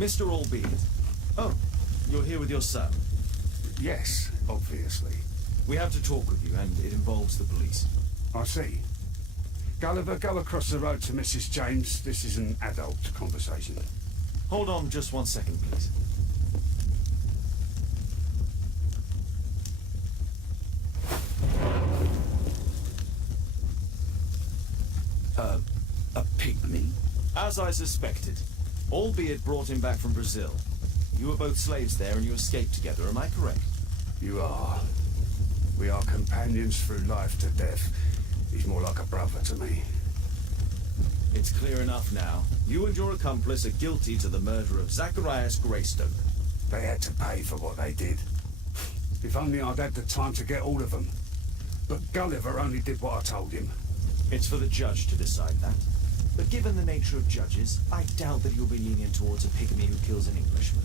Mr. Albeit. Oh, you're here with your son. Yes, obviously. We have to talk with you, and it involves the police. I see. Gulliver, go across the road to Mrs. James. This is an adult conversation. Hold on just 1 second, please. A pygmy? As I suspected. Albeit brought him back from Brazil. You were both slaves there and you escaped together, am I correct? You are. We are companions through life to death. He's more like a brother to me. It's clear enough now. You and your accomplice are guilty to the murder of Zacharias Greystone. They had to pay for what they did. If only I'd had the time to get all of them. But Gulliver only did what I told him. It's for the judge to decide that. But given the nature of judges, I doubt that he'll be lenient towards a pygmy who kills an Englishman.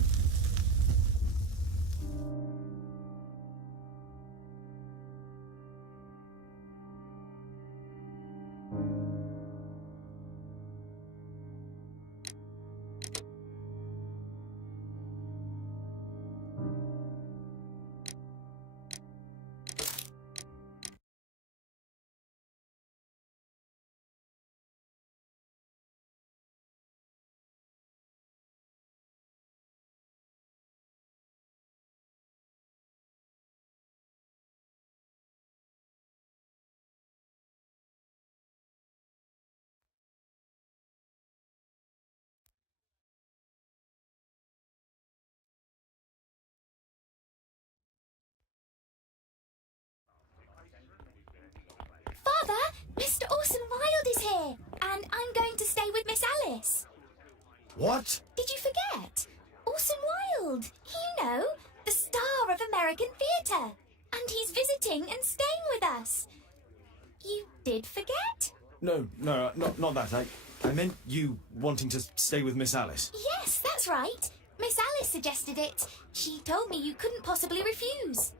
Father, Mr. Orson Wilde is here, and I'm going to stay with Miss Alice. What? Did you forget? Orson Wilde, you know, the star of American theatre. And he's visiting and staying with us. You did forget? No, not that. I meant you wanting to stay with Miss Alice. Yes, that's right. Miss Alice suggested it. She told me you couldn't possibly refuse.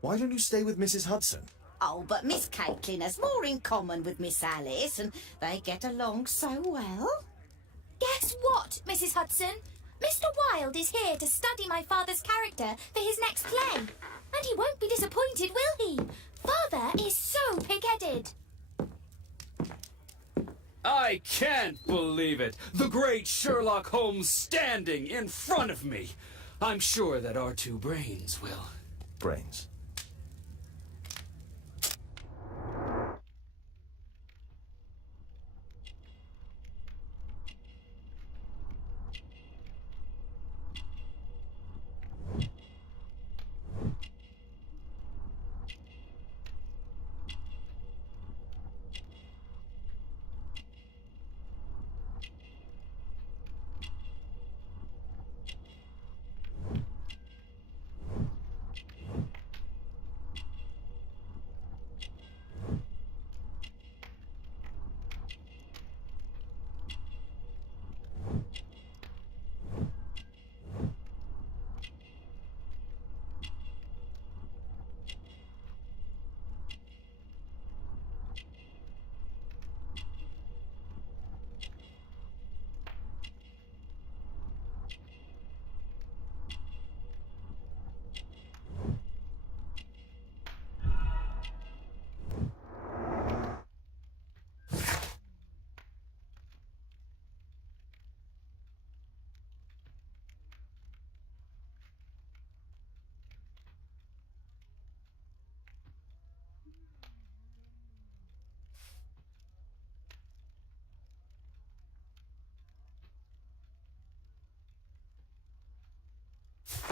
Why don't you stay with Mrs. Hudson? Oh, but Miss Caitlin has more in common with Miss Alice, and they get along so well. Guess what, Mrs. Hudson? Mr. Wilde is here to study my father's character for his next play. And he won't be disappointed, will he? Father is so pig-headed. I can't believe it! The great Sherlock Holmes standing in front of me! I'm sure that our two brains will... Brains.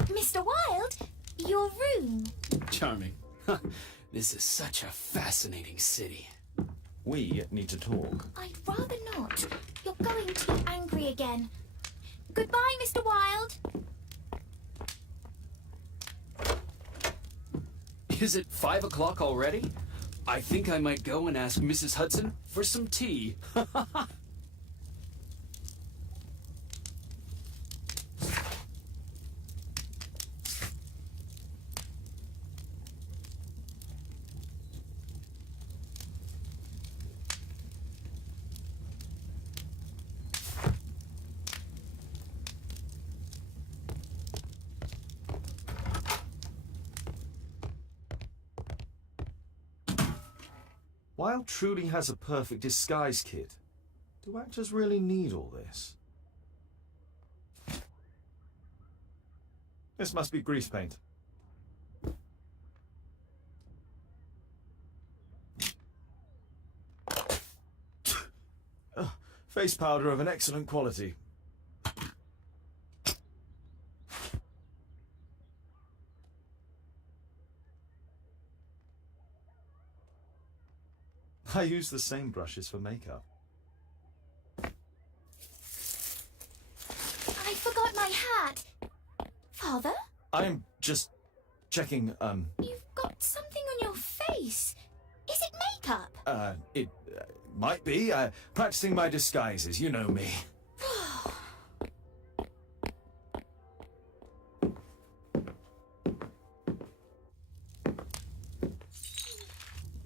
Mr. Wilde, your room. Charming. This is such a fascinating city. We need to talk. I'd rather not. You're going to be angry again. Goodbye, Mr. Wilde. Is it 5 o'clock already? I think I might go and ask Mrs. Hudson for some tea. Wilde truly has a perfect disguise kit. Do actors really need all this? This must be grease paint. Face powder of an excellent quality. I use the same brushes for makeup. I forgot my hat. Father? I'm just checking, You've got something on your face. Is it makeup? It might be. Practicing my disguises, you know me.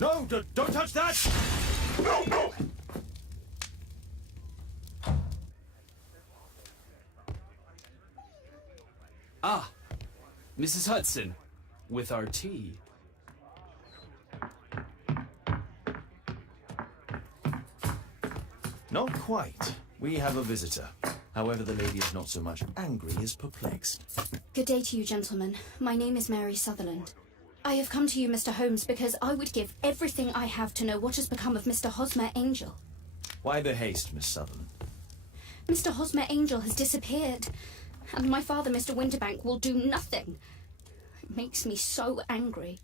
No, don't touch that! No, no! Ah, Mrs. Hudson, with our tea. Not quite. We have a visitor. However, the lady is not so much angry as perplexed. Good day to you, gentlemen. My name is Mary Sutherland. I have come to you, Mr. Holmes, because I would give everything I have to know what has become of Mr. Hosmer Angel. Why the haste, Miss Sutherland? Mr. Hosmer Angel has disappeared, and my father, Mr. Winterbank, will do nothing. It makes me so angry.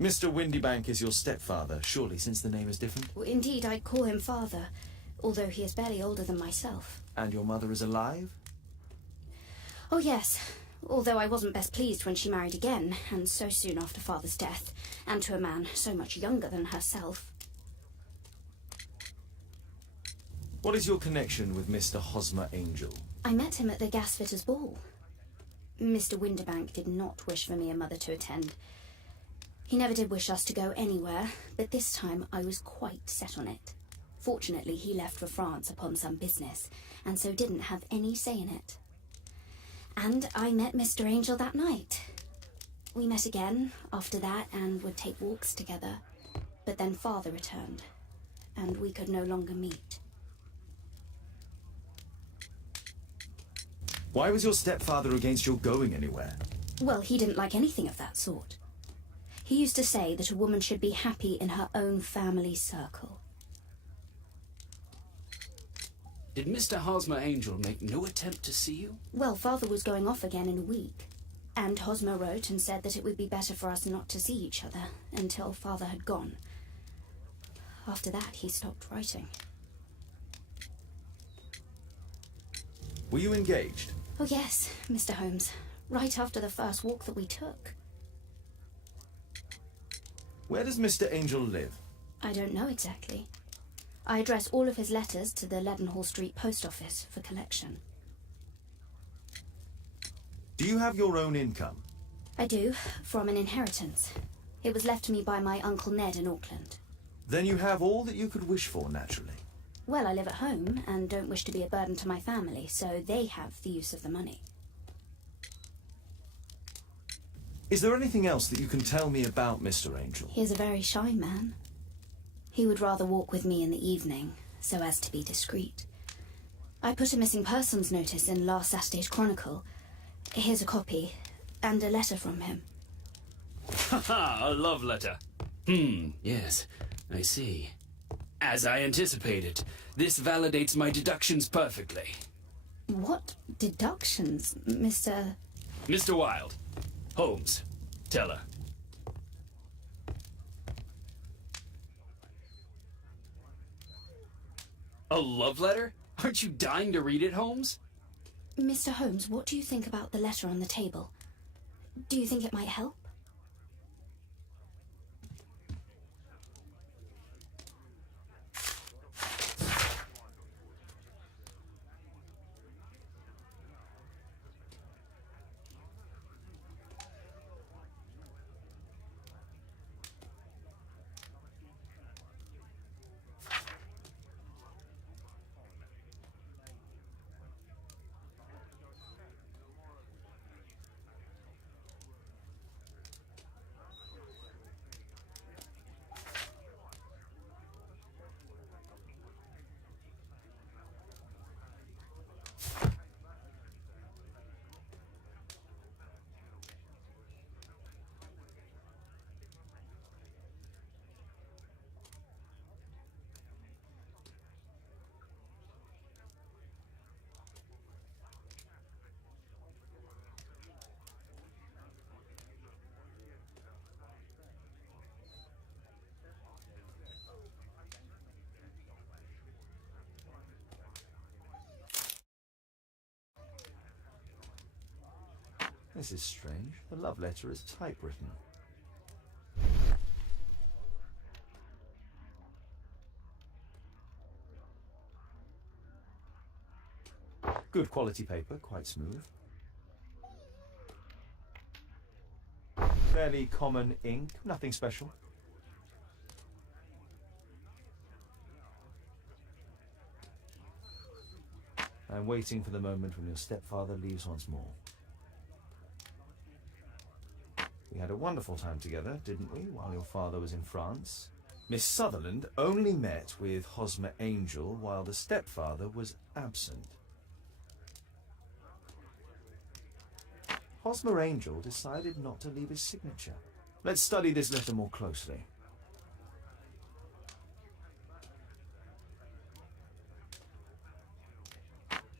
Mr. Windybank is your stepfather, surely, since the name is different? Indeed, I call him father, although he is barely older than myself. And your mother is alive? Oh, yes, although I wasn't best pleased when she married again, and so soon after father's death, and to a man so much younger than herself. What is your connection with Mr. Hosmer Angel? I met him at the gasfitter's ball. Mr. Winterbank did not wish for me and mother to attend. He never did wish us to go anywhere, but this time I was quite set on it. Fortunately, he left for France upon some business, and so didn't have any say in it. And I met Mr. Angel that night. We met again after that and would take walks together. But then father returned, and we could no longer meet. Why was your stepfather against your going anywhere? Well, he didn't like anything of that sort. He used to say that a woman should be happy in her own family circle. Did Mr. Hosmer Angel make no attempt to see you? Well, father was going off again in a week, and Hosmer wrote and said that it would be better for us not to see each other until father had gone. After that, he stopped writing. Were you engaged? Oh yes, Mr. Holmes, right after the first walk that we took. Where does Mr. Angel live? I don't know exactly. I address all of his letters to the Leadenhall Street post office for collection. Do you have your own income? I do, from an inheritance. It was left to me by my Uncle Ned in Auckland. Then you have all that you could wish for, naturally. Well, I live at home and don't wish to be a burden to my family, so they have the use of the money. Is there anything else that you can tell me about Mr. Angel? He is a very shy man. He would rather walk with me in the evening, so as to be discreet. I put a missing persons notice in last Saturday's Chronicle. Here's a copy, and a letter from him. Haha, a love letter. Yes, I see. As I anticipated, this validates my deductions perfectly. What deductions, Mr. Mr. Wilde. Holmes. Tell her. A love letter? Aren't you dying to read it, Holmes? Mr. Holmes, what do you think about the letter on the table? Do you think it might help? This is strange. The love letter is typewritten. Good quality paper, quite smooth. Fairly common ink, nothing special. I'm waiting for the moment when your stepfather leaves once more. We had a wonderful time together, didn't we, while your father was in France? Miss Sutherland only met with Hosmer Angel while the stepfather was absent. Hosmer Angel decided not to leave his signature. Let's study this letter more closely.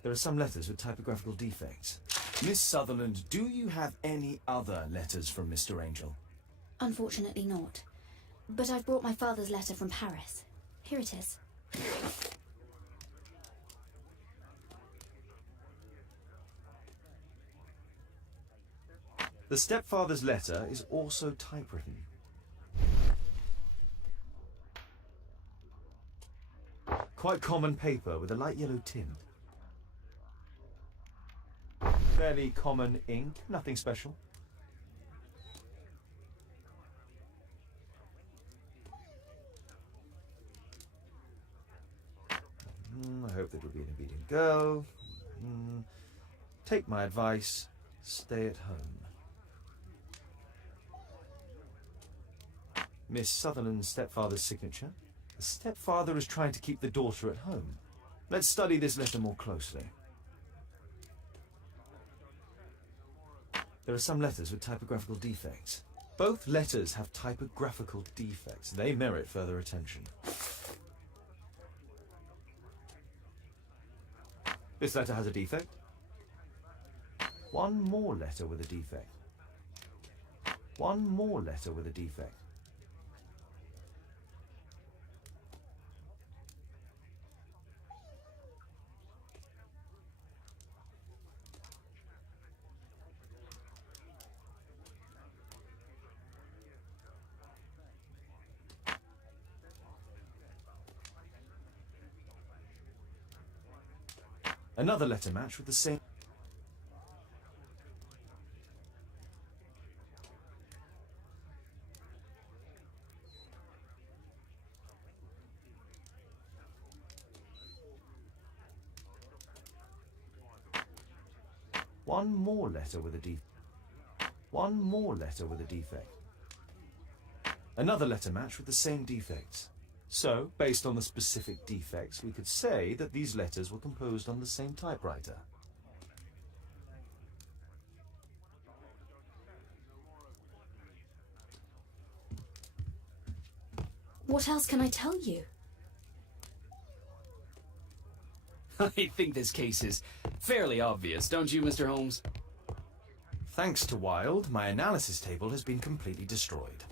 There are some letters with typographical defects. Miss Sutherland, do you have any other letters from Mr. Angel? Unfortunately not. But I've brought my father's letter from Paris. Here it is. The stepfather's letter is also typewritten. Quite common paper with a light yellow tint. Fairly common ink, nothing special. I hope that will be an obedient girl. Take my advice, stay at home. Miss Sutherland's stepfather's signature. The stepfather is trying to keep the daughter at home. Let's study this letter more closely. There are some letters with typographical defects. Both letters have typographical defects. They merit further attention. This letter has a defect. One more letter with a defect. One more letter with a defect. Another letter match with the same... One more letter with a defect. One more letter with a defect. Another letter match with the same defects. So, based on the specific defects, we could say that these letters were composed on the same typewriter. What else can I tell you? I think this case is fairly obvious, don't you, Mr. Holmes? Thanks to Wilde, my analysis table has been completely destroyed.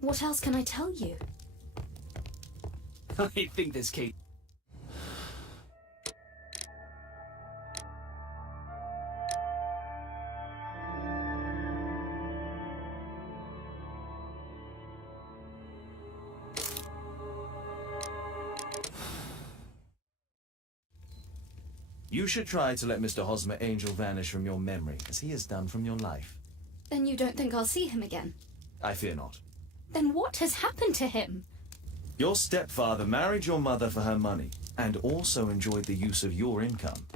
What else can I tell you? I think this case... You should try to let Mr. Hosmer Angel vanish from your memory, as he has done from your life. Then you don't think I'll see him again? I fear not. Then what has happened to him? Your stepfather married your mother for her money, and also enjoyed the use of your income.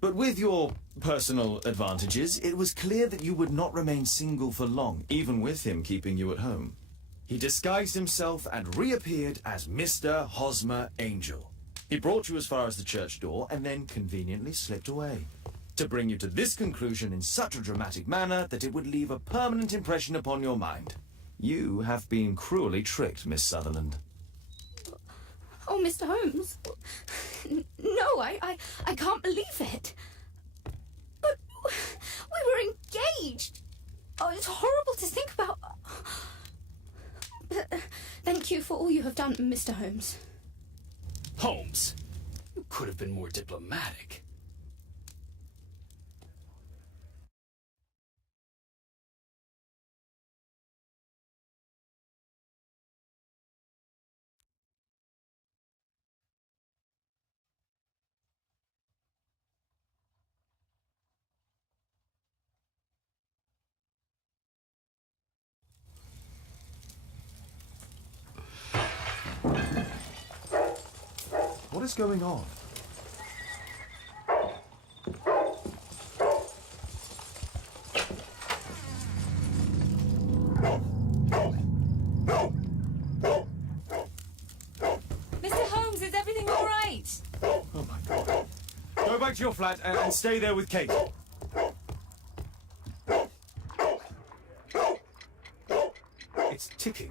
But with your personal advantages, it was clear that you would not remain single for long, even with him keeping you at home. He disguised himself and reappeared as Mr. Hosmer Angel. He brought you as far as the church door, and then conveniently slipped away, to bring you to this conclusion in such a dramatic manner that it would leave a permanent impression upon your mind. You have been cruelly tricked, Miss Sutherland. Oh, Mr. Holmes. No, I can't believe it. But we were engaged. Oh, it's horrible to think about. But, thank you for all you have done, Mr. Holmes. Holmes, you could have been more diplomatic. What is going on? Mr. Holmes, is everything all right? Oh my God. Go back to your flat and stay there with Kate. It's ticking.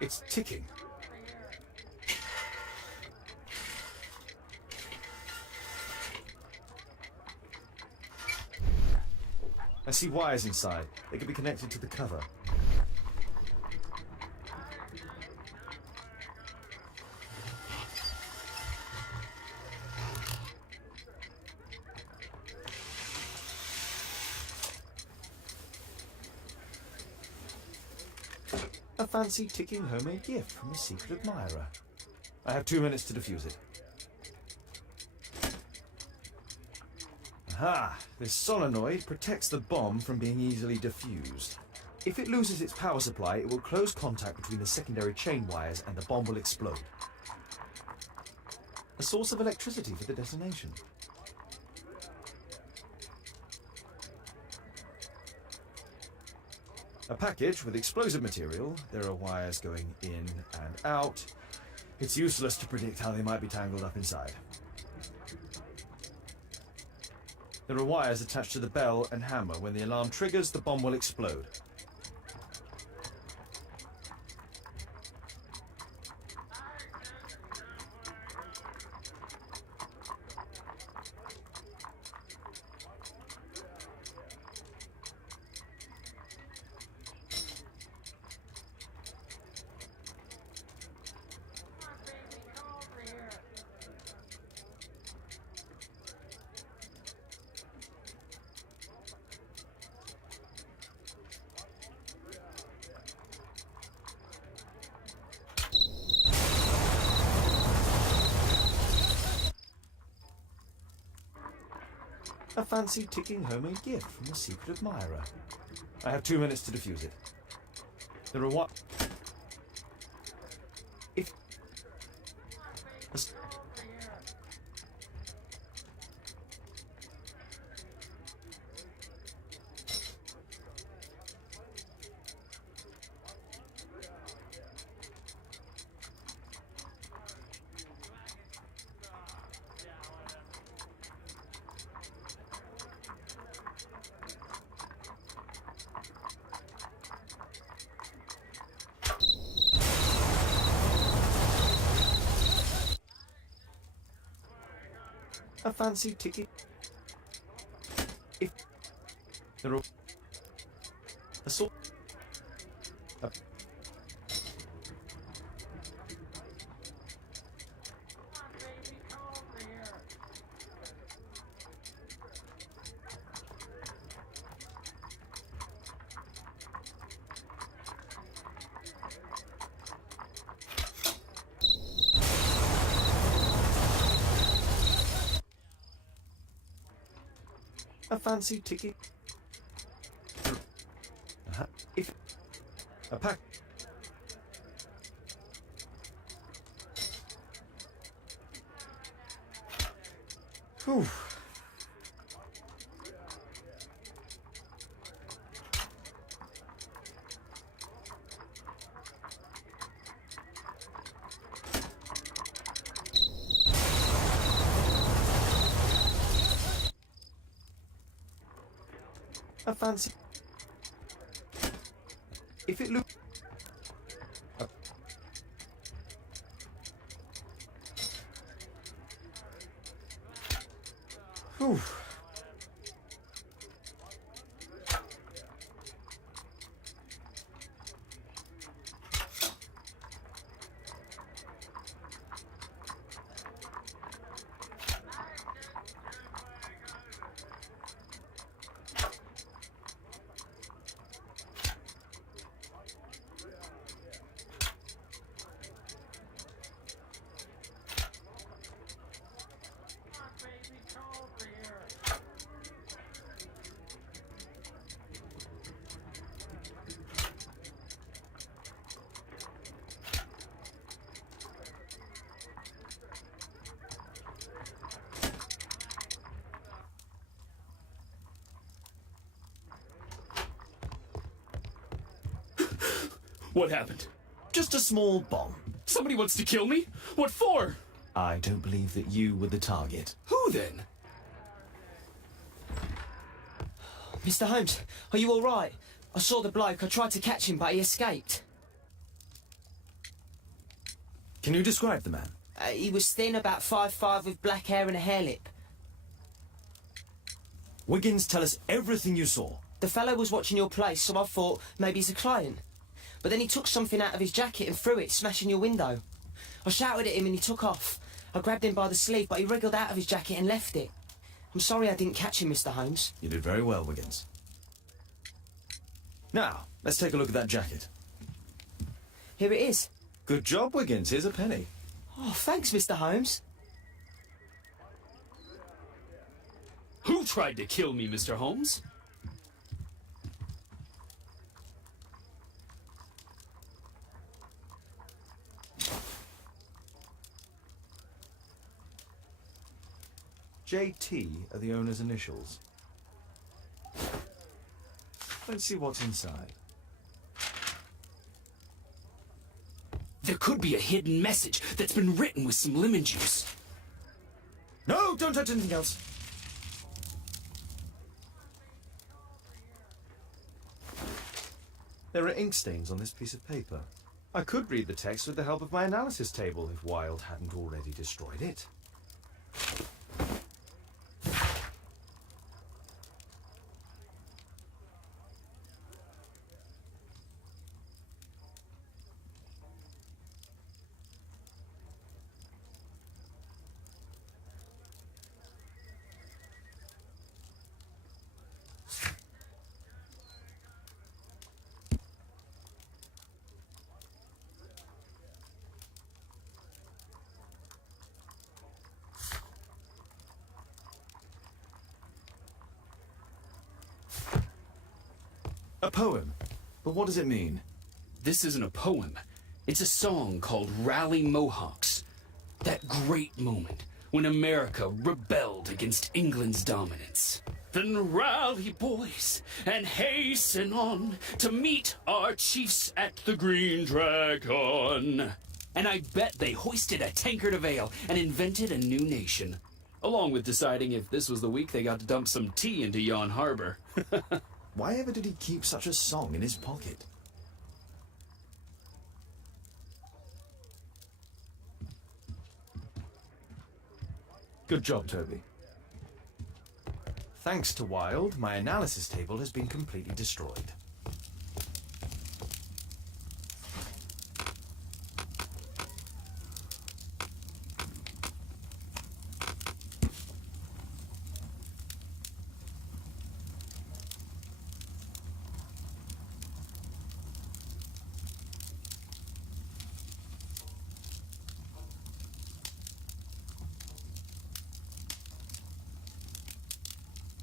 It's ticking. I see wires inside. They could be connected to the cover. A fancy ticking homemade gift from a secret admirer. I have 2 minutes to defuse it. Aha! This solenoid protects the bomb from being easily diffused. If it loses its power supply, it will close contact between the secondary chain wires and the bomb will explode. A source of electricity for the detonation. A package with explosive material. There are wires going in and out. It's useless to predict how they might be tangled up inside. There are wires attached to the bell and hammer. When the alarm triggers, the bomb will explode. A fancy ticking homemade gift from a secret admirer. I have 2 minutes to defuse it. There are what? If... A fancy ticket. If there are a sort. A fancy ticket. If a pack. Whew. A fancy... If it looks... Whew. What happened? Just a small bomb. Somebody wants to kill me? What for? I don't believe that you were the target. Who then? Mr. Holmes, are you all right? I saw the bloke. I tried to catch him, but he escaped. Can you describe the man? He was thin, about 5'5", with black hair and a hair lip. Wiggins, tell us everything you saw. The fellow was watching your place, so I thought maybe he's a client. But then he took something out of his jacket and threw it, smashing your window. I shouted at him and he took off. I grabbed him by the sleeve, but he wriggled out of his jacket and left it. I'm sorry I didn't catch him, Mr. Holmes. You did very well, Wiggins. Now, let's take a look at that jacket. Here it is. Good job, Wiggins. Here's a penny. Oh, thanks, Mr. Holmes. Who tried to kill me, Mr. Holmes? JT are the owner's initials. Let's see what's inside. There could be a hidden message that's been written with some lemon juice. No, don't touch anything else. There are ink stains on this piece of paper. I could read the text with the help of my analysis table if Wilde hadn't already destroyed it. A poem? But what does it mean? This isn't a poem. It's a song called Rally Mohawks. That great moment when America rebelled against England's dominance. Then rally, boys, and hasten on to meet our chiefs at the Green Dragon. And I bet they hoisted a tankard of ale and invented a new nation. Along with deciding if this was the week they got to dump some tea into Yon Harbor. Why ever did he keep such a song in his pocket? Good job, Toby. Thanks to Wilde, my analysis table has been completely destroyed.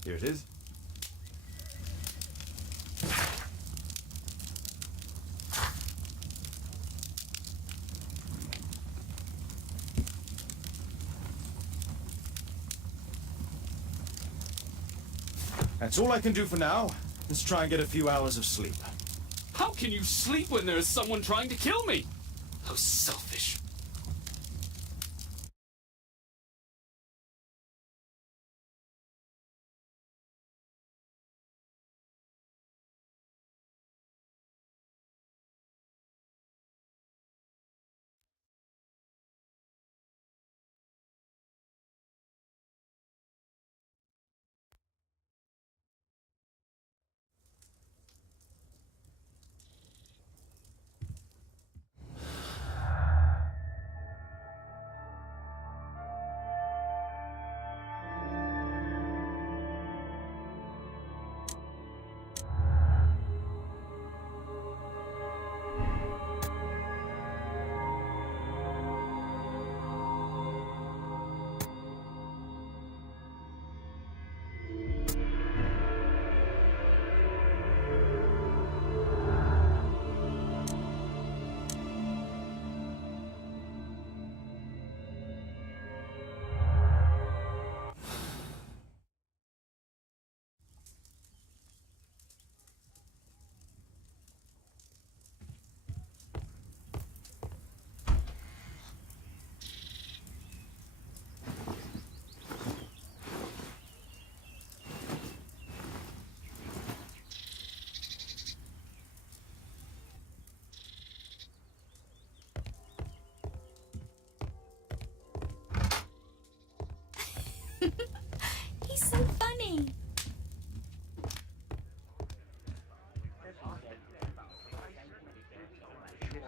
Here it is. That's all I can do for now. Let's try and get a few hours of sleep. How can you sleep when there is someone trying to kill me? How selfish.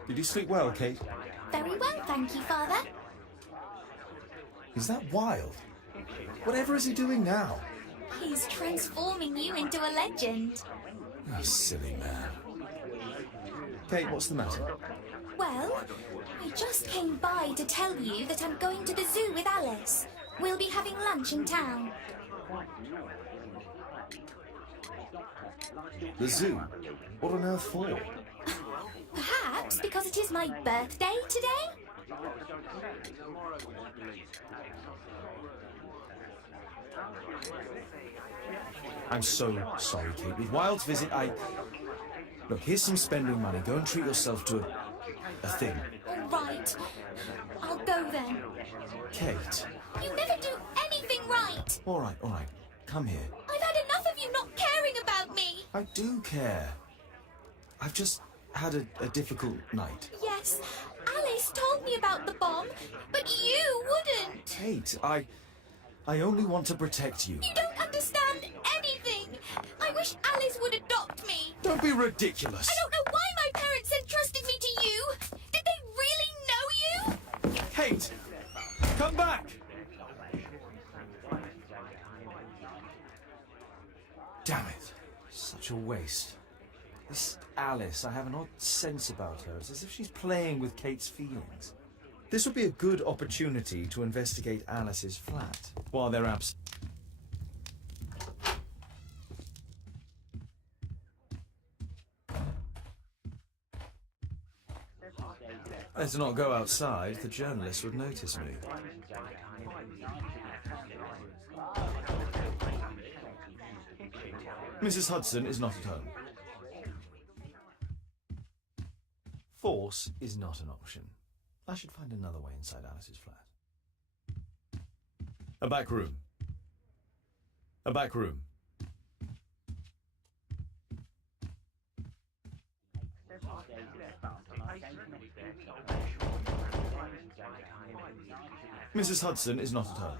Did you sleep well, Kate? Very well, thank you, Father. Is that Wild? Whatever is he doing now? He's transforming you into a legend. Oh, silly man. Kate, what's the matter? Well, I just came by to tell you that I'm going to the zoo with Alice. We'll be having lunch in town. The zoo? What on earth for? Perhaps because it is my birthday today? I'm so sorry, Kate. With Wild's visit, Look, here's some spending money. Go and treat yourself to a thing. All right. I'll go then. Kate. You never do anything right. All right. Come here. I've had enough of you not caring about me. I do care. I've just had a difficult night. Yes, Alice told me about the bomb, but you wouldn't. Kate, I only want to protect you. You don't understand anything. I wish Alice would adopt me. Don't be ridiculous. I don't know why my parents entrusted me to you. Did they really know you? Kate! Come back! Damn it. Such a waste. This Alice, I have an odd sense about her. It's as if she's playing with Kate's feelings. This would be a good opportunity to investigate Alice's flat while they're absent. Let's not go outside. The journalist would notice me. Mrs. Hudson is not at home. Force is not an option. I should find another way inside Alice's flat. A back room. A back room. Mrs. Hudson is not at home.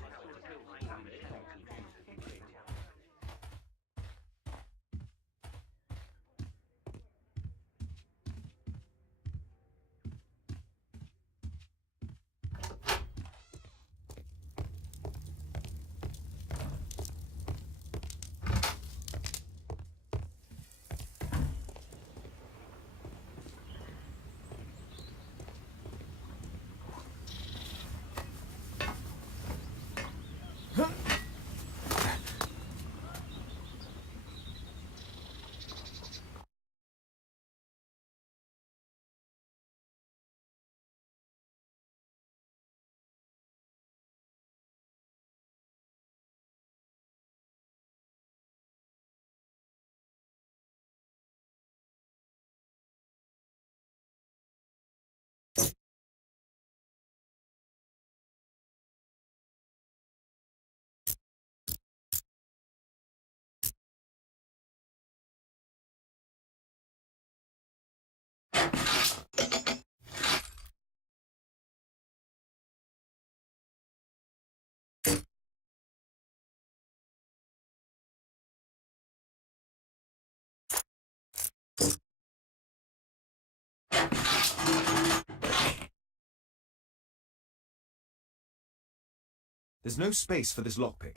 There's no space for this lockpick.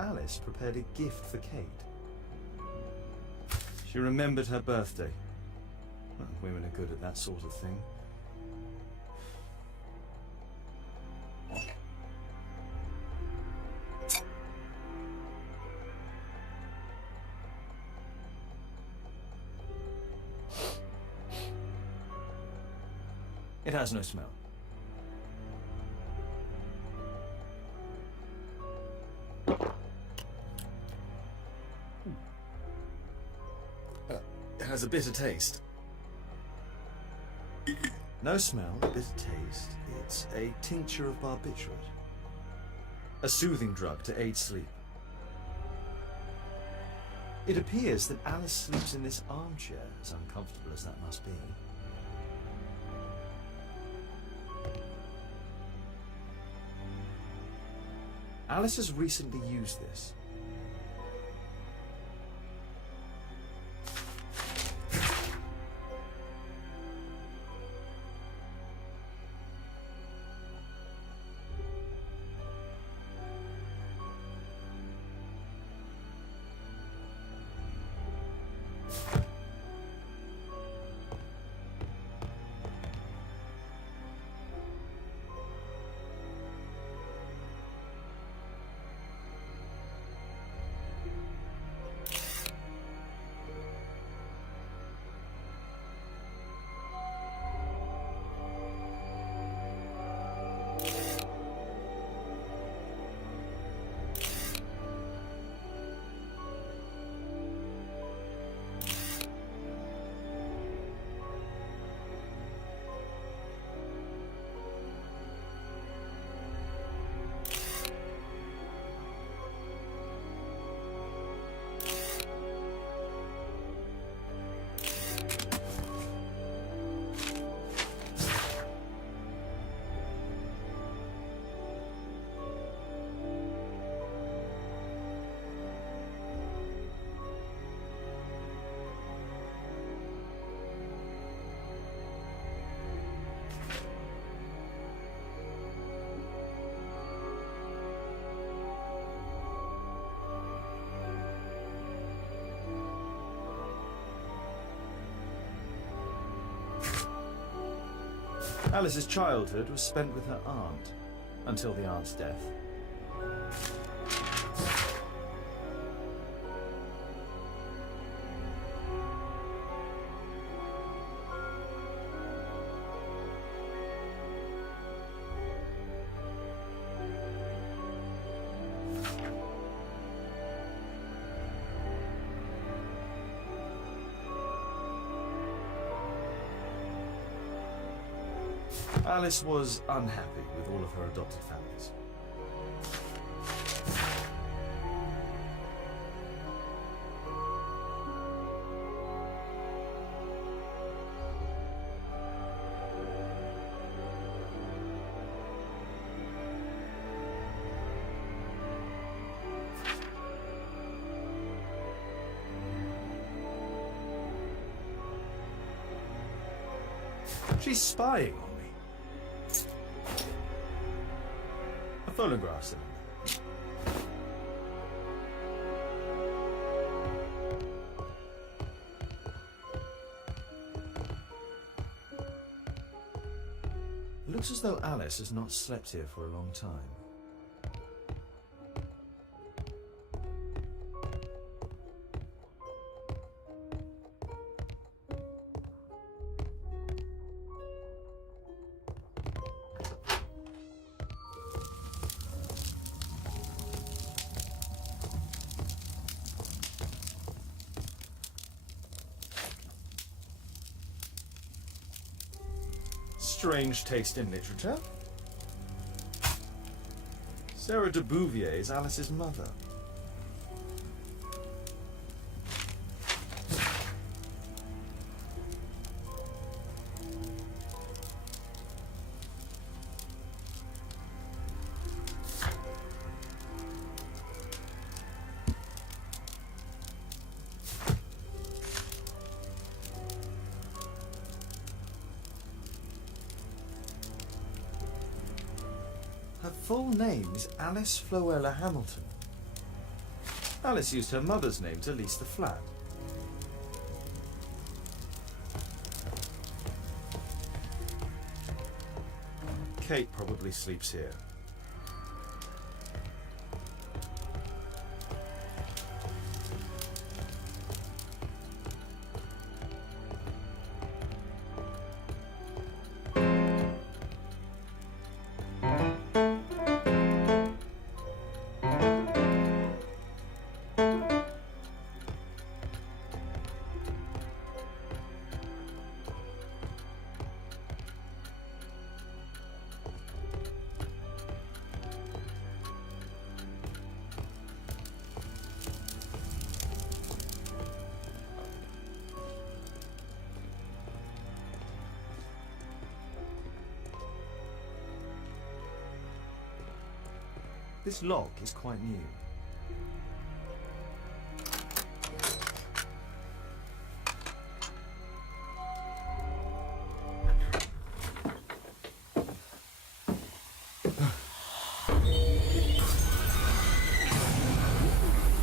Alice prepared a gift for Kate. She remembered her birthday. Well, women are good at that sort of thing. It has no smell. It has a bitter taste. No smell, bitter taste. It's a tincture of barbiturate. A soothing drug to aid sleep. It appears that Alice sleeps in this armchair, as uncomfortable as that must be. Alice has recently used this. Alice's childhood was spent with her aunt, until the aunt's death. Alice was unhappy with all of her adopted families. She's spying on me. A phonograph cylinder. It looks as though Alice has not slept here for a long time. Strange taste in literature. Sarah de Bouvier is Alice's mother. Her full name is Alice Floella Hamilton. Alice used her mother's name to lease the flat. Kate probably sleeps here. This lock is quite new.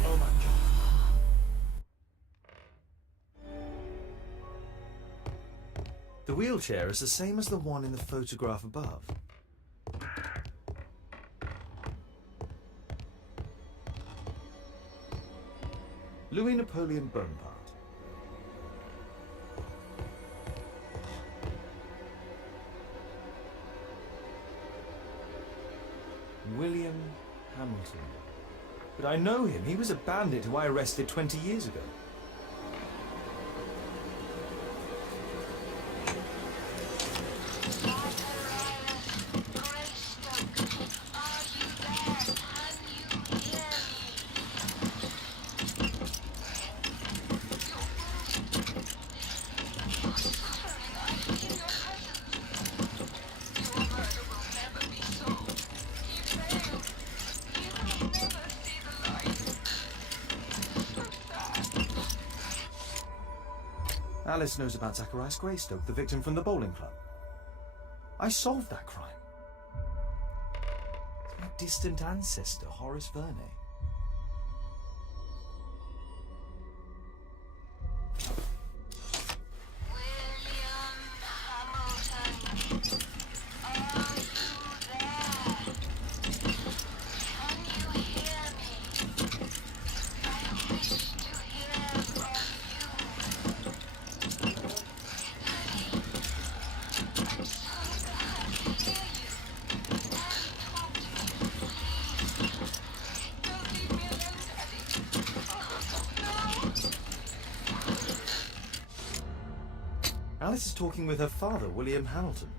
Oh my God. The wheelchair is the same as the one in the photograph above. Louis Napoleon Bonaparte. William Hamilton. But I know him. He was a bandit who I arrested 20 years ago. Alice knows about Zacharias Greystoke, the victim from the bowling club. I solved that crime. It's my distant ancestor, Horace Verney. Alice is talking with her father, William Hamilton.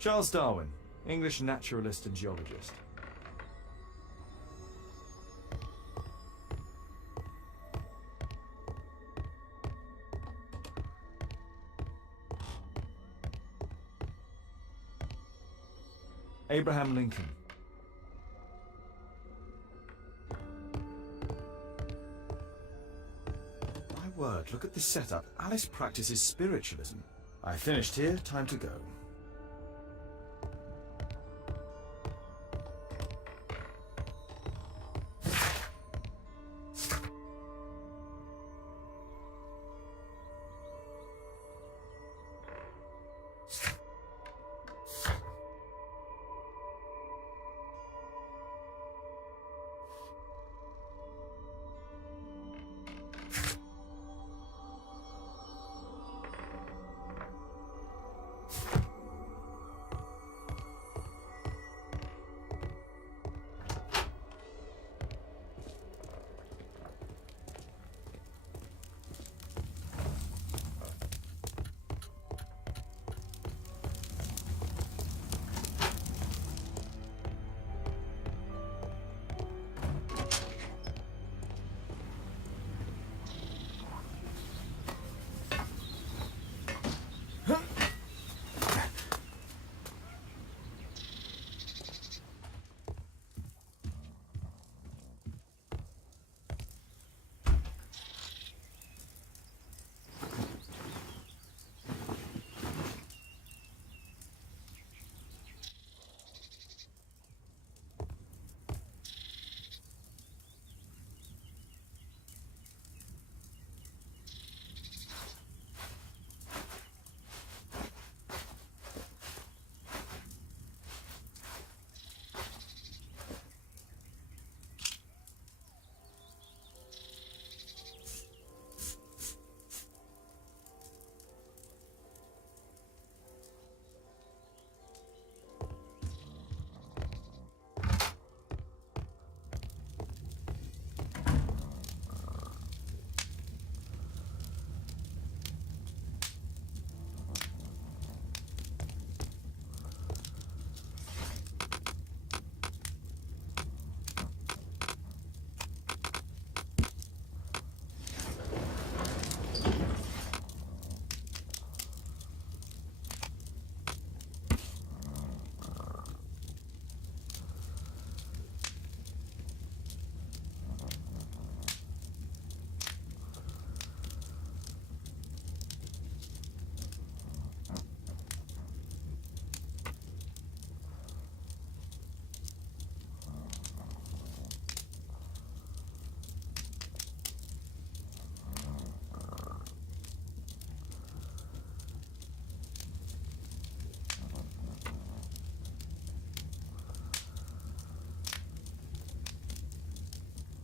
Charles Darwin, English naturalist and geologist. Abraham Lincoln. My word, look at this setup. Alice practices spiritualism. I finished here, time to go.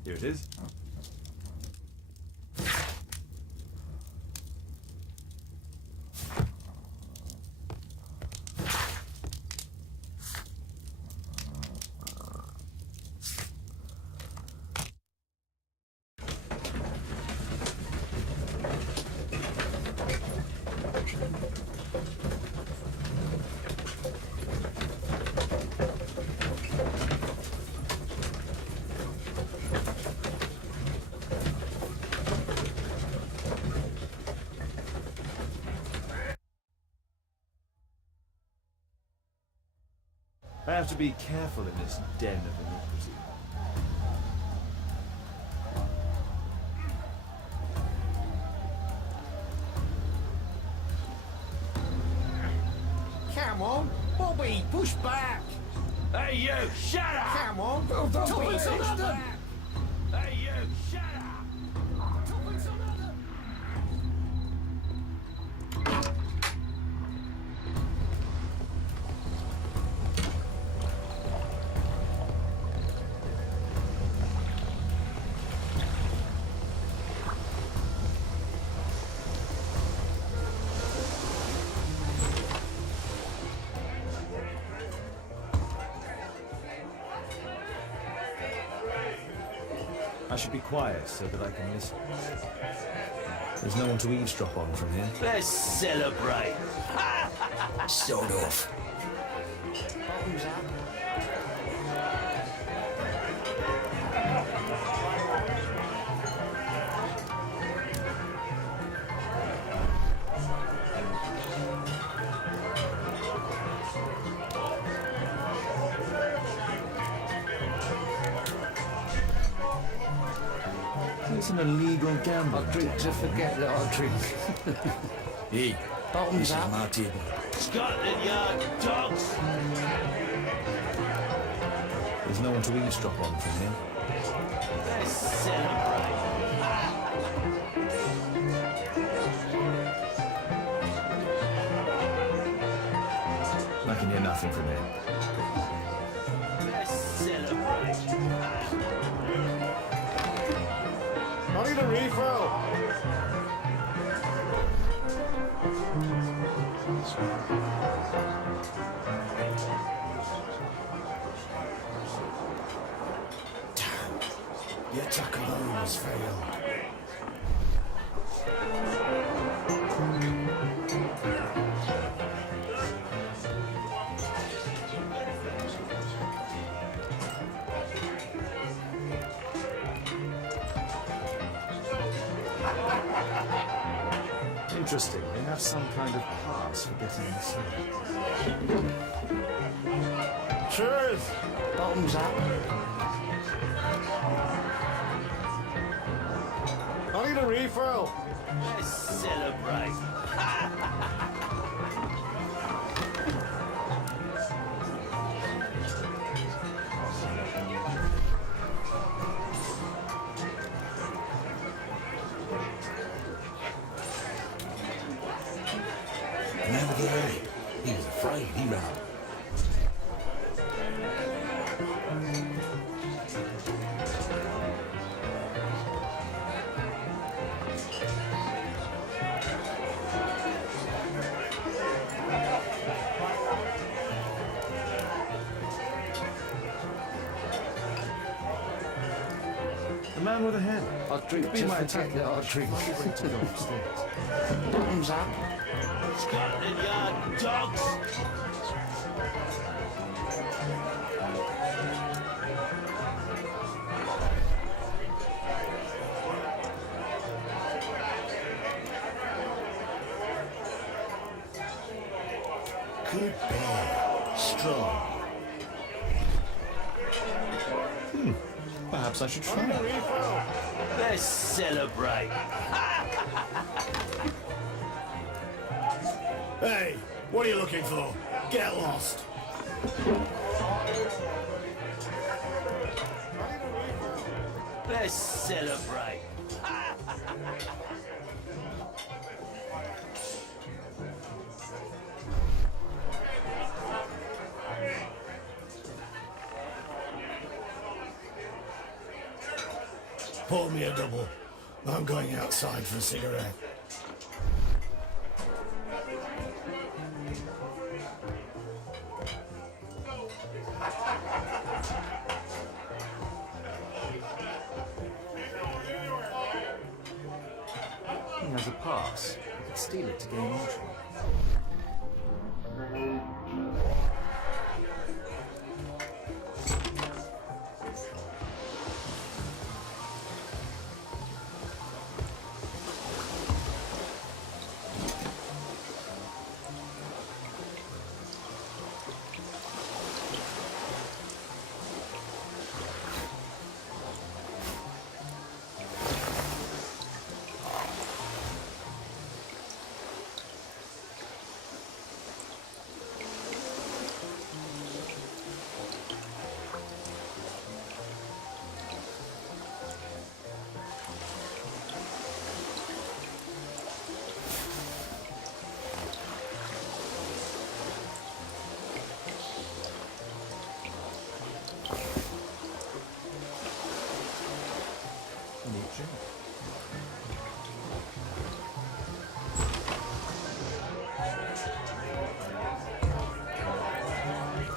Here it is. I have to be careful in this den of iniquity. Come on, Bobby, push back. Hey, you, shut up! Come on, don't be Push push back. back. Hey, you, shut up! I should be quiet so that I can listen. There's no one to eavesdrop on from here. Let's celebrate. Sod off. It's an illegal gamble. I drink to forget that I drink. Hey, Bottoms up. my table. Scotland Yard dogs. There's no one to eavesdrop on from here. Let's celebrate. I can hear nothing from here. Let's celebrate. I need a refill. Your Tuckahoes failed. Interesting. They have some kind of pass for getting inside. Cheers. Bottoms up. I need a refill. Let's celebrate. Man of the alley. He was afraid. He ran. The man with a hen. I drink Be to my forget attacker. that I drink. To go upstairs. Bottoms up. Scotland Yard dogs. Good bear. Strong. Perhaps I should I need a try. refill. Let's celebrate. Hey, what are you looking for? Get lost. Let's celebrate. Pour me a double. I'm going outside for a cigarette. He has a pass. He could steal it to gain entry.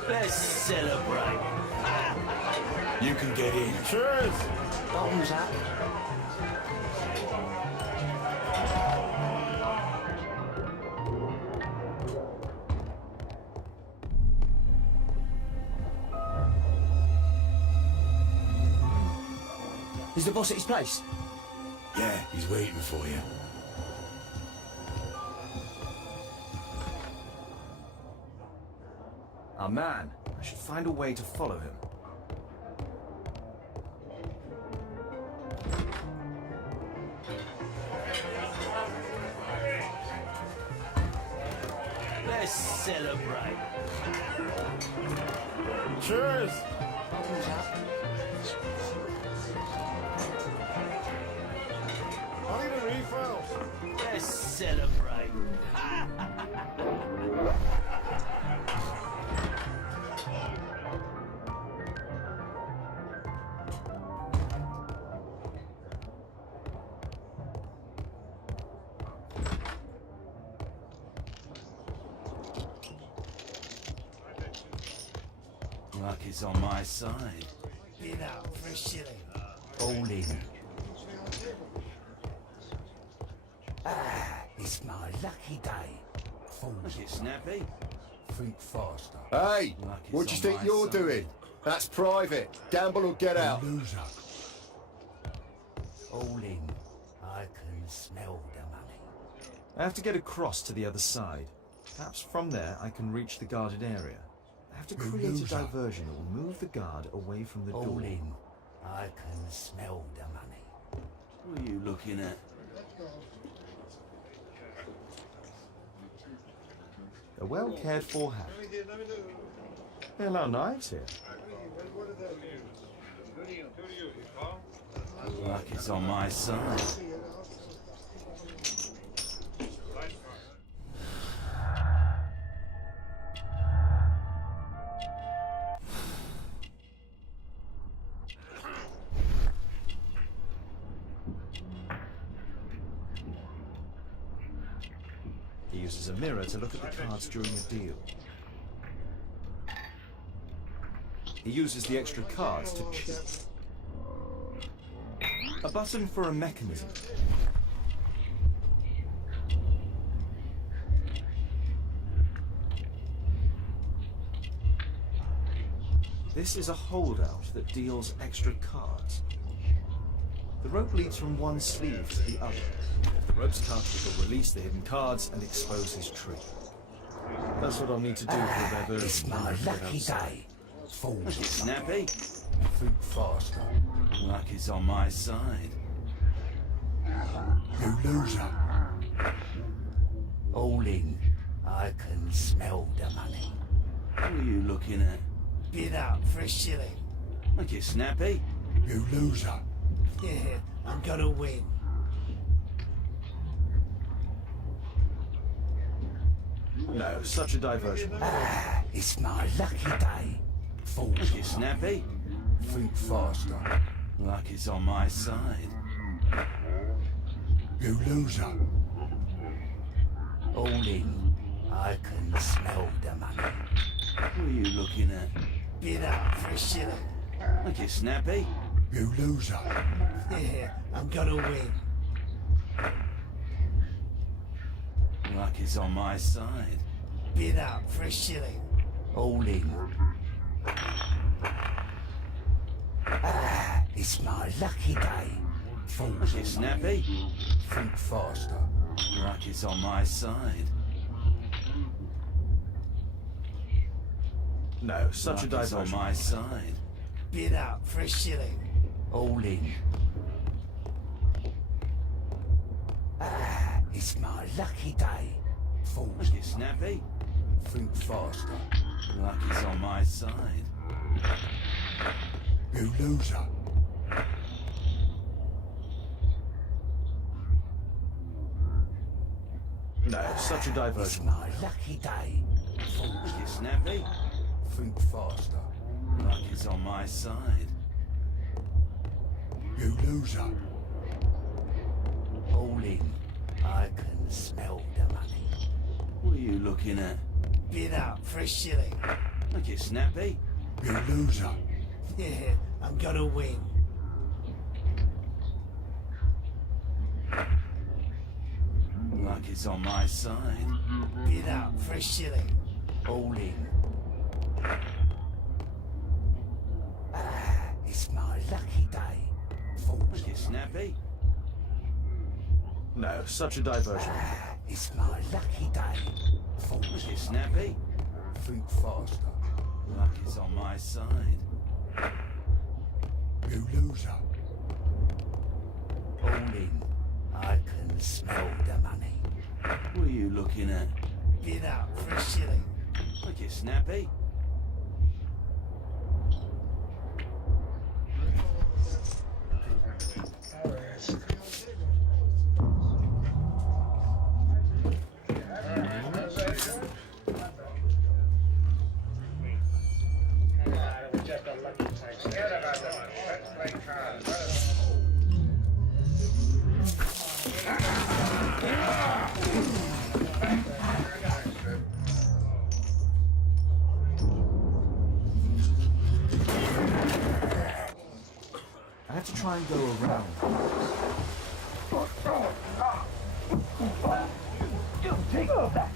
Let's celebrate. You can get in. Cheers! Bottoms up. Is the boss at his place? Yeah, he's waiting for you. Our man. I should find a way to follow him. Let's celebrate. Cheers! Bottoms up. I need a refill. Let's celebrate. Luck is on my side. Get out for a shilling. All in. It's my lucky day. Fools, Look it, Snappy. think faster. Hey, Luck is what do you on think my you're side. doing? That's private. Gamble or get out. Loser. All in. I can smell the money. I have to get across to the other side. Perhaps from there I can reach the guarded area. I have to create a loser. diversion that will move the guard away from the All door. in. I can smell the money. What are you looking at? A well cared for hat. They allow knives here. Luck is on my side. He uses a mirror to look at the cards during the deal. He uses the extra cards to cheat. A button for a mechanism. This is a holdout that deals extra cards. The rope leads from one sleeve to the other. If the rope's cut, it will release the hidden cards and expose his trick. That's what I'll need to do for a diversion. It's my lucky day. Look Fools, it, Snappy. think faster. Luck is on my side. You loser. All in. I can smell the money. What are you looking at? Bid out for a shilling. Look it, Snappy. You loser. Yeah, I'm gonna win. No, such a diversion. It's my lucky day. Fools, Look it, Snappy. think faster. Luck is on my side. You loser. All in. I can smell the money. What are you looking at? Bid up for a shilling. Look, you snappy. You loser. Yeah, I'm gonna win. Luck is on my side. Bid up for a shilling. All in. It's my lucky day. Look, you snappy. Think faster. Luck is on my side. No, such a Luck is on diversion. my side. Bid up for a shilling. All in. It's my lucky day. Look, you snappy. Think faster. Luck is on my side. You loser. No, such a It's diversion. my lucky day. Look, you snappy. Think faster. Luck is on my side. You loser. All in. I can smell the money. What are you looking at? Bid up for a shilling. Look, you snappy. You loser. Yeah, I'm gonna win. Luck is on my side. Bid up for a shilling. All in. It's my lucky day. Look, you snappy. No, such a diversion. It's my lucky day. Look, you snappy. Think faster. Luck is on my side. You loser. All in. I can smell the money. What are you looking at? Bid up for a shilling. Look, you snappy. I have to try and go around. Take off that